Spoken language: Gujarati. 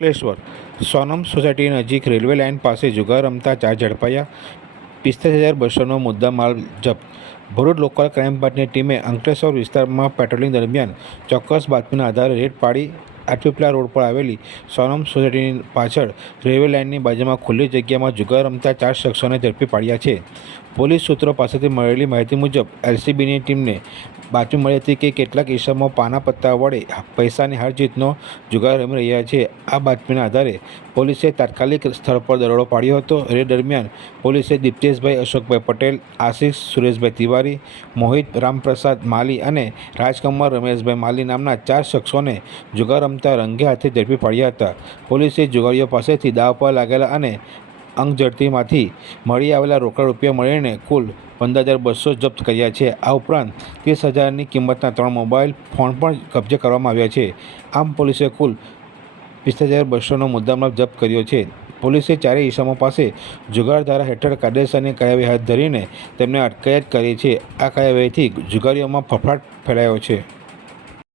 અંકલેશ્વર સોનમ સોસાયટી નજીક રેલવે લાઇન પાસે જુગાર રમતા 4 ઝડપાયા, 45,200નો મુદ્દામાલ જપ્ત. ભરૂચ લોકલ ક્રાઇમ બ્રાન્ચની ટીમે અંકલેશ્વર વિસ્તારમાં પેટ્રોલિંગ દરમિયાન ચોક્કસ બાતમીના આધારે રેડ પાડી રાજપીપળા રોડ પર આવેલી સોનમ સોસાયટીની પાછળ રેલવે લાઇનની બાજુમાં ખુલ્લી જગ્યામાં જુગાર રમતા 4 શખ્સોને ઝડપી પાડ્યા છે. પોલીસ સૂત્રો પાસેથી મળેલી માહિતી મુજબ એલસીબીની ટીમને બાતમી મળી હતી કે કેટલાક ઇસમો પાના પત્તા વડે પૈસાની હાર જીતનો જુગાર રમી રહ્યા છે. આ બાતમીના આધારે પોલીસે તાત્કાલિક સ્થળ પર દરોડો પાડ્યો હતો. રેડ દરમિયાન પોલીસે દીપ્તેશભાઈ અશોકભાઈ પટેલ, આશિષ સુરેશભાઈ તિવારી, મોહિત રામપ્રસાદ માલી અને રાજકુમાર રમેશભાઈ માલી નામના 4 શખ્સોને જુગાર રમતા રંગે હાથે ઝડપી પાડ્યા હતા. પોલીસે જુગારીઓ પાસેથી દાવ પર લાગેલા અને અંગઝડતીમાંથી મળી આવેલા રોકડ રૂપિયા મળીને કુલ 15,200 જપ્ત કર્યા છે. આ ઉપરાંત 30,000ની કિંમતના 3 મોબાઈલ ફોન પણ કબજે કરવામાં આવ્યા છે. આમ પોલીસે કુલ 45,200નો મુદ્દામાલ જપ્ત કર્યો છે. પોલીસે ચારેય ઇસમો પાસે જુગાર ધારા હેઠળ કાયદેસરની કાર્યવાહી હાથ ધરીને તેમને અટકાયત કરી છે. આ કાર્યવાહીથી જુગારીઓમાં ફફડાટ ફેલાયો છે.